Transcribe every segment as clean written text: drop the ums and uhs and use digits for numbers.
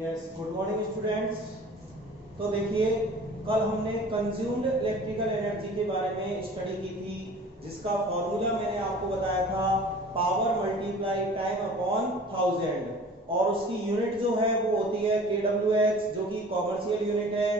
Yes, good morning students. तो देखिए, कल हमने कंज्यूम्ड इलेक्ट्रिकल एनर्जी के बारे में स्टडी की थी, जिसका फॉर्मूला मैंने आपको बताया था पावर मल्टीप्लाई टाइम अपॉन 1000, और उसकी यूनिट जो है वो होती है kWh, जो कि कॉमर्शियल यूनिट है,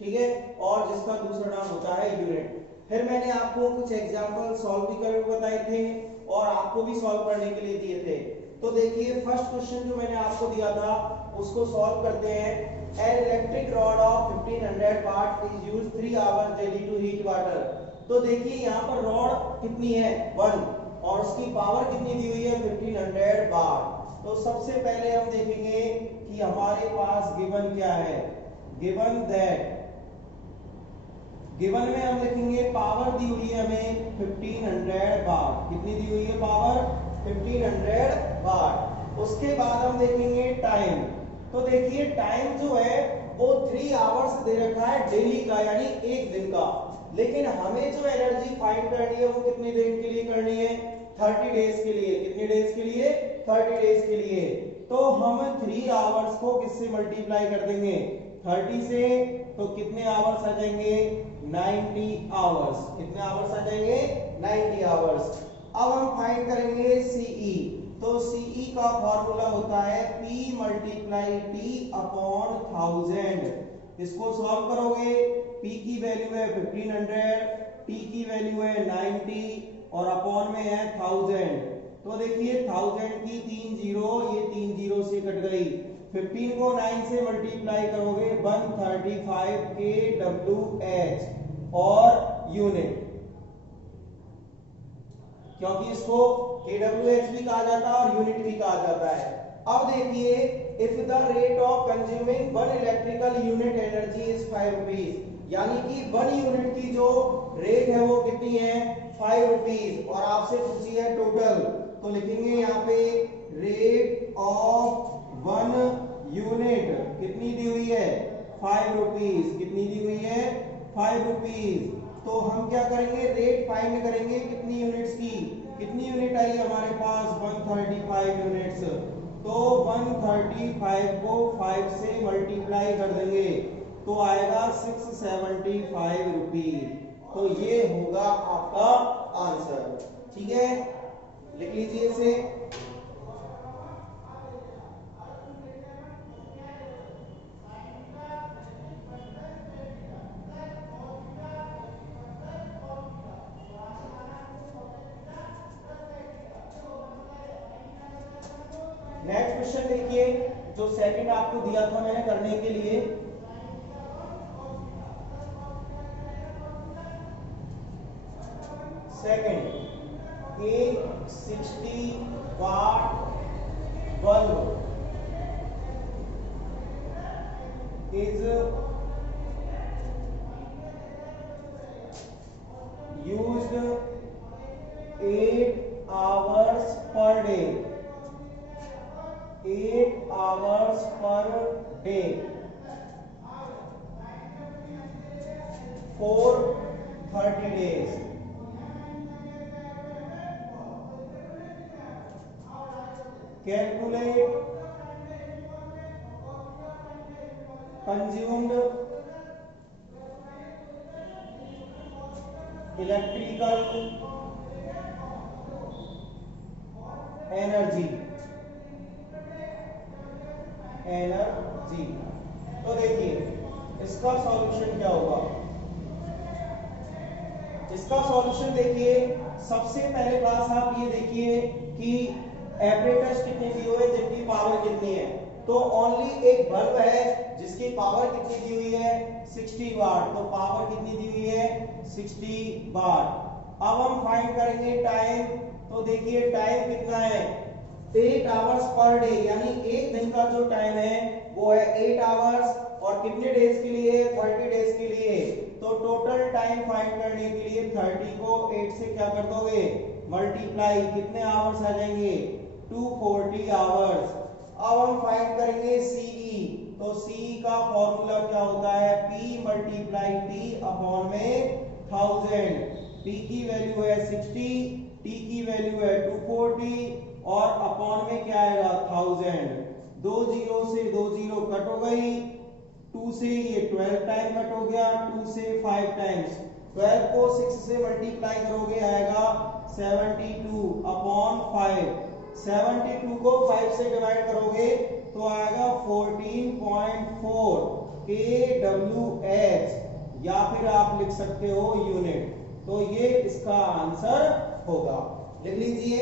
ठीक है, और जिसका दूसरा नाम होता है यूनिट। फिर मैंने आपको कुछ एग्जांपल सॉल्व भी करके बताए थे और आपको भी सॉल्व करने के लिए दिए थे। तो देखिए, फर्स्ट क्वेश्चन जो मैंने आपको दिया था उसको सॉल्व करते हैं। An electric rod of 1500 watt is used 3 hours daily to heat water। तो देखिए यहाँ पर रॉड कितनी है 1, और उसकी पावर कितनी दी हुई है 1500 वाट। तो सबसे पहले हम देखेंगे कि हमारे पास गिवन क्या है। गिवन दैट, गिवन में हम लिखेंगे पावर दी हुई है हमें 1500 वाट। कितनी दी हुई है पावर 1500 वाट। उसके बाद हम देखेंगे टाइम। तो देखिए टाइम जो है वो 3 आवर्स दे रखा है डेली का, यानी एक दिन का, लेकिन हमें जो एनर्जी फाइंड करनी है वो कितने दिन के लिए करनी है 30 डेज के लिए। कितने डेज के लिए 30 डेज के लिए। तो हम 3 आवर्स को किससे मल्टीप्लाई कर देंगे 30 से, तो कितने आवर्स आ जाएंगे 90 आवर्स। कितने आवर्स आ जाएंगे 90 आवर्स। अब हम फाइंड करेंगे सीई। तो सीई का फॉर्मूला होता है P मल्टीप्लाई टी अपॉन 1000। इसको सॉल्व करोगे, P की वैल्यू है 1500, T की वैल्यू है 90 और अपॉन में है 1000। तो देखिए 1000 की 3 जीरो, ये 3 जीरो से कट गई। 15 को 9 से मल्टीप्लाई करोगे 135 kWh और यूनिट, क्योंकि इसको kWh भी कहा जाता है और यूनिट भी कहा जाता है। अब देखिए, if the rate of consuming 1 electrical unit energy is 5 rupees, यानी कि 1 यूनिट की जो रेट है वो कितनी है 5 रुपीज, और आपसे पूछी है टोटल। तो लिखेंगे यहाँ पे रेट ऑफ 1 यूनिट कितनी दी हुई है 5 रुपीज। कितनी दी हुई है 5 रुपीज। तो हम क्या करेंगे, रेट फाइंड करेंगे कितनी यूनिट्स की। कितनी यूनिट आई हमारे पास 135 यूनिट्स। तो 135 को 5 से मल्टीप्लाई कर देंगे तो आएगा 675 रुपीज। तो ये होगा आपका आंसर। ठीक है, लिख लीजिए इसे। नेक्स्ट क्वेश्चन देखिए, जो सेकंड आपको दिया था मैंने करने के लिए। Second, a 60 watt bulb is used 8 hours per day। 8 hours per day for 30 days। Calculate consumed electrical energy। तो देखिए इसका सॉल्यूशन क्या होगा। इसका सॉल्यूशन देखिए, सबसे पहले क्लास आप ये देखिए कि एपरेटस कितने दिए हुए, जिनकी पावर कितनी है। तो ओनली एक बल्ब है जिसकी पावर कितनी दी हुई है 60 वाट। तो पावर कितनी दी हुई है 60 वाट। अब हम फाइंड करेंगे टाइम। तो देखिए टाइम कितना है 8 आवर्स पर डे, यानी एक दिन का जो टाइम है वो है 8 आवर्स, और कितने डेज के लिए 30 डेज के लिए। तो टोटल टाइम फाइंड करने के लिए 30 को 8 से क्या कर दोगे मल्टीप्लाई, कितने आवर्स आ जाएंगे 240 आवर्स। अब हम फाइंड करेंगे सीई। तो सीई का फॉर्मूला क्या होता है P मल्टीप्लाई टी अपॉन में 1000। P की वैल्यू है 60, T की वैल्यू है 240 और अपॉन में क्या आएगा 1000। 2 जीरो से 2 जीरो कट हो गई, 2 से ये 12 टाइम कट हो गया, 2 से 5 टाइम्स, 12 को 6 से मल्टीप्लाई करोगे आएगा 72 अपॉन 5, 72 को 5 से डिवाइड करोगे तो आएगा 14.4 kWh, या फिर आप लिख सकते हो यूनिट। तो ये इसका आंसर होगा, लिख लीजिए।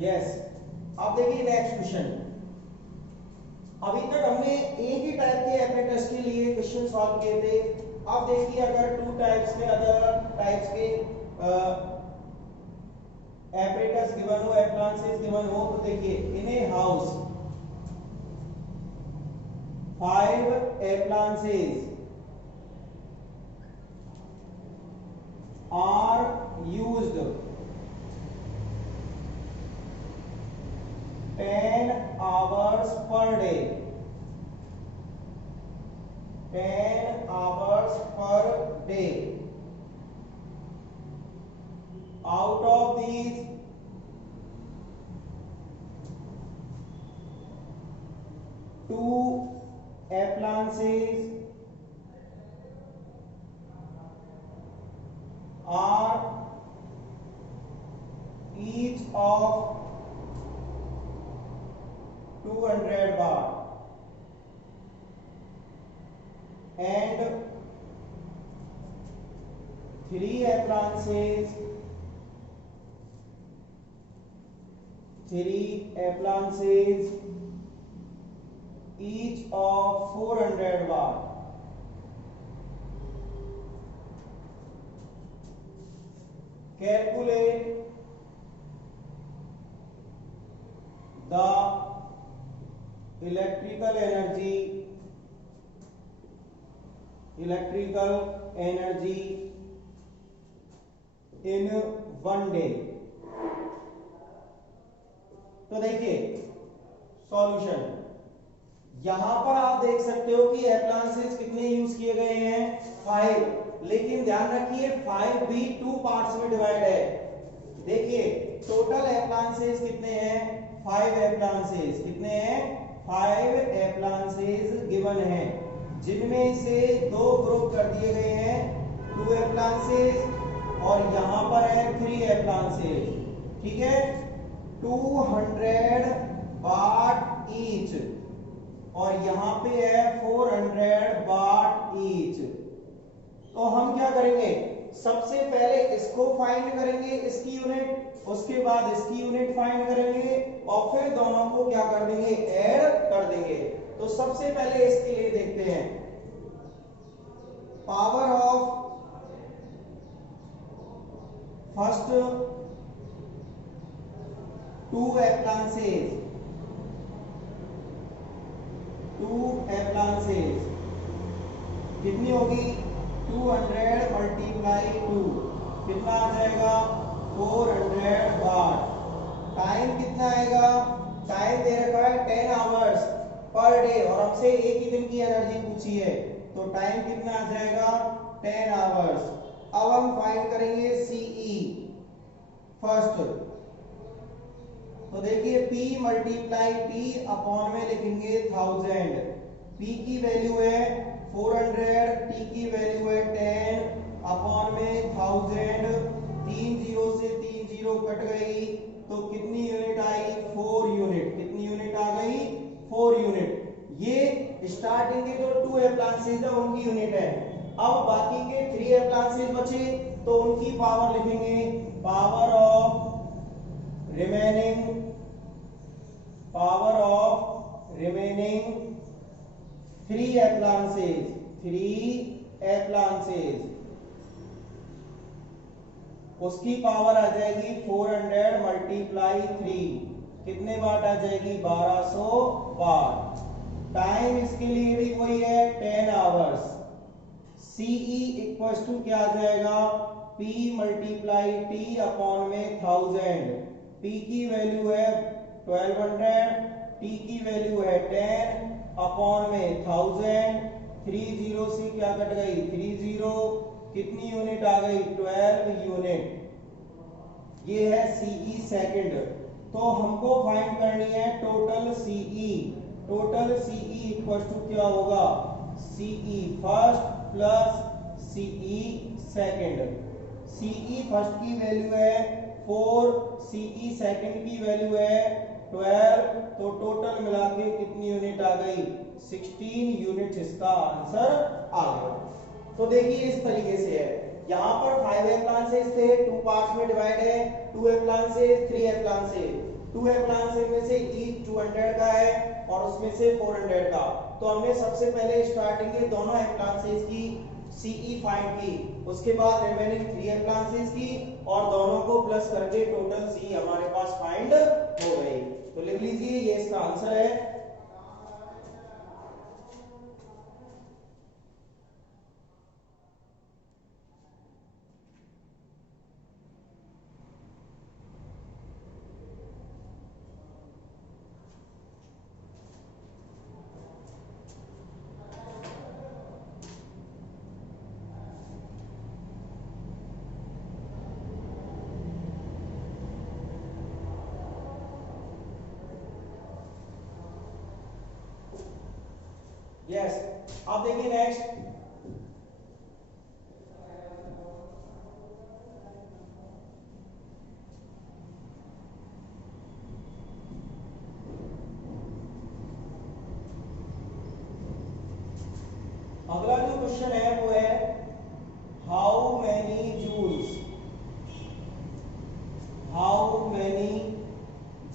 यस, अब देखिए नेक्स्ट क्वेश्चन। अभी तक हमने एक ही टाइप के एपरेटस के लिए क्वेश्चन सॉल्व किए थे। अब देखिए अगर टू टाइप्स के अदर टाइप्स के एपरेटस गिवन हो, एप्लायंसेस गिवन हो, तो देखिए इन a house 5 appliances are used 10 hours per day, 10 hours per day. Out of these, 2 appliances are each of 200 baht, and 3 appliances each of 400 baht. Calculate the electrical energy in 1 day. तो देखिए solution, यहां पर आप देख सकते हो कि appliances कितने यूज किए गए हैं 5, लेकिन ध्यान रखिए 5 भी 2 पार्ट्स में डिवाइड है। देखिए टोटल एप्लायंसेस कितने हैं, 5 एप्लायंसेस कितने हैं, 5 एप्लायंसेस गिवन हैं, जिनमें से 2 ग्रुप कर दिए गए हैं 2 एप्लायंसेस, और यहां पर है 3 एप्लायंसेस। ठीक है, 200 बाट ईच, और यहां पे है 400 बाट ईच। तो हम क्या करेंगे, सबसे पहले इसको फाइंड करेंगे, इसकी यूनिट, उसके बाद इसकी यूनिट फाइंड करेंगे, और फिर दोनों को क्या कर देंगे, ऐड कर देंगे। तो सबसे पहले इसके लिए देखते हैं, पावर ऑफ फर्स्ट 2 appliances कितनी होगी, 200 मल्टीप्लाई 2 कितना आ जाएगा 400 बाट। टाइम कितना आएगा, टाइम दे रखा है 10 आवर्स पर डे, और हमसे एक ही दिन की एनर्जी पूछी है, तो टाइम कितना आ जाएगा 10 आवर्स। अब हम फाइंड करेंगे सीई फर्स्ट, तो देखिए P मल्टीप्लाई T अपॉन में लिखेंगे 1000। P की वैल्यू है 400, T की वैल्यू है 10 अपॉन में 1000, 3 जीरो से 3 जीरो कट गई, तो कितनी यूनिट आई, 4 यूनिट। कितनी यूनिट आ गई, 4 यूनिट। ये स्टार्टिंग के जो 2 एप्लायंसेस है उनकी यूनिट है। अब बाकी के 3 एप्लायंसेस बचे, तो उनकी पावर लिखेंगे, पावर ऑफ रिमेनिंग 3 appliances, उसकी पावर आ जाएगी 400 मल्टीप्लाई 3, कितने वाट आ जाएगी, 1200 वाट। टाइम इसके लिए भी वही है 10 आवर्स। सीई इक्वल्स टू क्या आ जाएगा, P मल्टीप्लाई T अपॉन में 1000। P की वैल्यू है 1200, T की वैल्यू है 10 अपॉन में 1000। 30 से क्या कट गई 30, कितनी यूनिट आ गई 12 यूनिट। ये है सीई सेकंड। तो हमको फाइंड करनी है total CE. Total CE equal to क्या होगा CE first plus CE second. CE first की वैल्यू है 4, सीई सेकंड की वैल्यू है 12, तो टोटल मिला के कितनी यूनिट आ गई 16 यूनिट। इसका आंसर आ गया। तो देखिए इस तरीके से है, यहाँ पर 5 एप्लांसेस थे, 2 पार्ट्स में डिवाइड है, 2 एप्लांसेस 3 एप्लांसेस। 2 एप्लांसेस में से ईच 200 का है और उसमें से 400 का। तो हमने सबसे पहले स्टार्टिंग के दोनों एप्लांसेस की सीई फाइंड की, उसके बाद रिमेनिंग 3 एप्लांसेस की और दोनों को प्लस करके टोटल सी हमारे पास फाइंड हो गई। तो लिख लीजिए ये इसका आंसर है। यस, अब देखिए नेक्स्ट। अगला जो क्वेश्चन है वो है how many joules, how many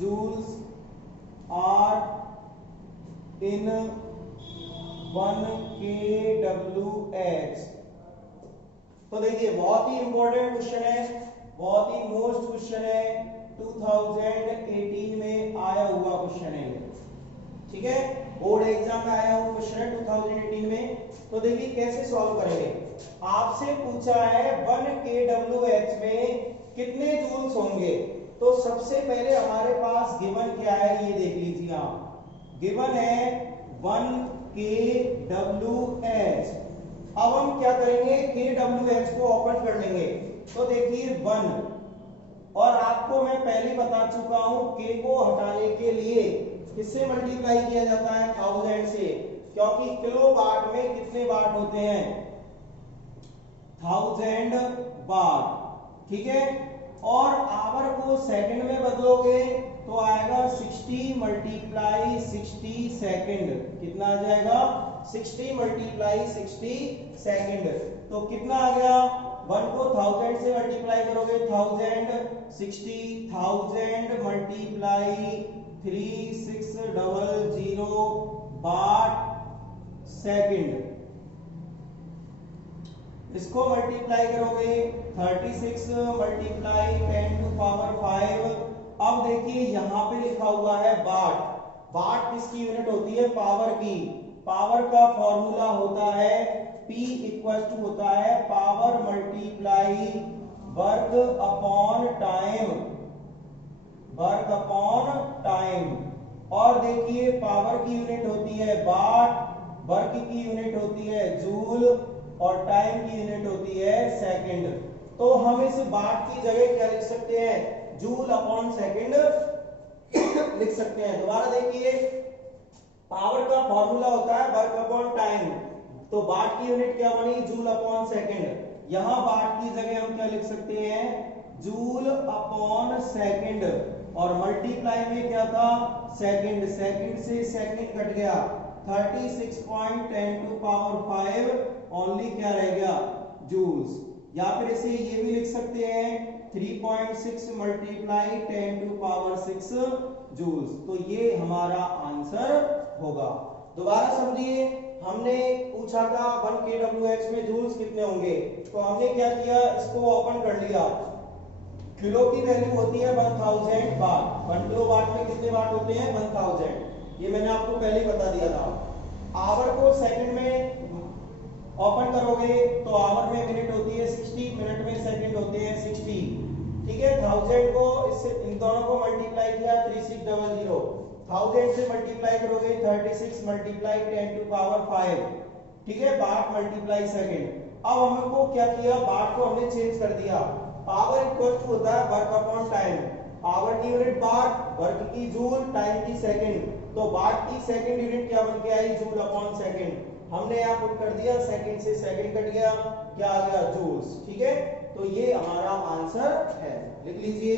joules are in 1 kWh। तो देखिए बहुत ही इंपॉर्टेंट क्वेश्चन है, बहुत ही मोस्ट क्वेश्चन है, 2018 में आया हुआ क्वेश्चन है, ठीक है, बोर्ड एग्जाम में आया हुआ क्वेश्चन है 2018 में। तो देखिए कैसे सॉल्व करेंगे। आपसे पूछा है 1 kWh में कितने जूल्स होंगे। तो सबसे पहले हमारे पास गिवन क्या है ये देख लीजिए आप। गिवन है 1 kWh। अब हम क्या करेंगे kWh को ओपन कर लेंगे। तो देखिए 1, और आपको मैं पहले बता चुका हूं k को हटाने के लिए किससे मल्टीप्लाई किया जाता है 1000 से, क्योंकि किलो वाट में कितने वाट होते हैं 1000 वाट, ठीक है। और आवर को सेकंड में बदलोगे तो आएगा 60 मल्टीप्लाई 60 सेकंड। कितना आ जाएगा 60 मल्टीप्लाई 60 सेकंड। तो कितना आ गया 1 को 1000 से मल्टीप्लाई करोगे 1000, 60,000 मल्टीप्लाई 3600 वाट सेकंड। इसको मल्टीप्लाई करोगे 36 मल्टीप्लाई 10 टू पावर 5। अब देखिए यहां पे लिखा हुआ है वाट। वाट किसकी यूनिट होती है पावर की। पावर का फॉर्मूला होता है P इक्वल टू होता है power multiply work upon time, work upon time. और देखिए पावर की यूनिट होती है वाट, वर्क की यूनिट होती है जूल और टाइम की यूनिट होती है सेकंड। तो हम इस वाट की जगह क्या लिख सकते हैं जूल अपॉन सेकंड लिख सकते हैं। दोबारा देखिए पावर का फॉर्मूला होता है वर्क अपॉन टाइम, तो वाट की यूनिट क्या बनी जूल अपॉन सेकंड। यहां वाट की जगह हम क्या लिख सकते हैं जूल अपॉन सेकंड, और मल्टीप्लाई में क्या था सेकंड, सेकंड से सेकंड कट गया 36.10 टू पावर 5 ओनली क्या रह गया जूल्स। या फिर इसे ये भी लिख सकते हैं 3.6 मल्टीप्लाई 10 टू पावर 6 जूल्स। तो ये हमारा आंसर होगा। दोबारा समझिए, हमने पूछा था 1 kWh में जूल्स कितने होंगे, तो हमने क्या किया इसको ओपन कर लिया। किलो की वैल्यू होती है 1000 वाट, 1 किलो वाट में कितने वाट होते हैं 1000, ये मैंने आपको पहले बता दिया था। आवर को सेकंड में ओपन करोगे तो आवर में मिनट होती है 60, मिनट में सेकंड होते हैं 60। ठीक है, 1000 को इससे इन दोनों को मल्टीप्लाई किया 3600, 1000 से मल्टीप्लाई करोगे 36 मल्टीप्लाई 10 टू पावर 5। ठीक है, बाट मल्टीप्लाई सेकंड। अब हमको क्या किया, बाट को हमने चेंज कर दिया। पावर इक्वल टू होता है वर्क अपॉन टाइम। पावर की यूनिट बार, वर्क की जूल, टाइम की सेकंड। तो वाट की सेकंड यूनिट क्या बन के आई, जूल अपॉन सेकंड। हमने यहां पुट कर दिया, सेकंड से सेकंड कट गया, क्या आ गया, जूल्स। ठीक है, तो ये हमारा आंसर है, लिख लीजिए।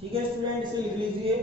ठीक है स्टूडेंट, इसे लिख लीजिए।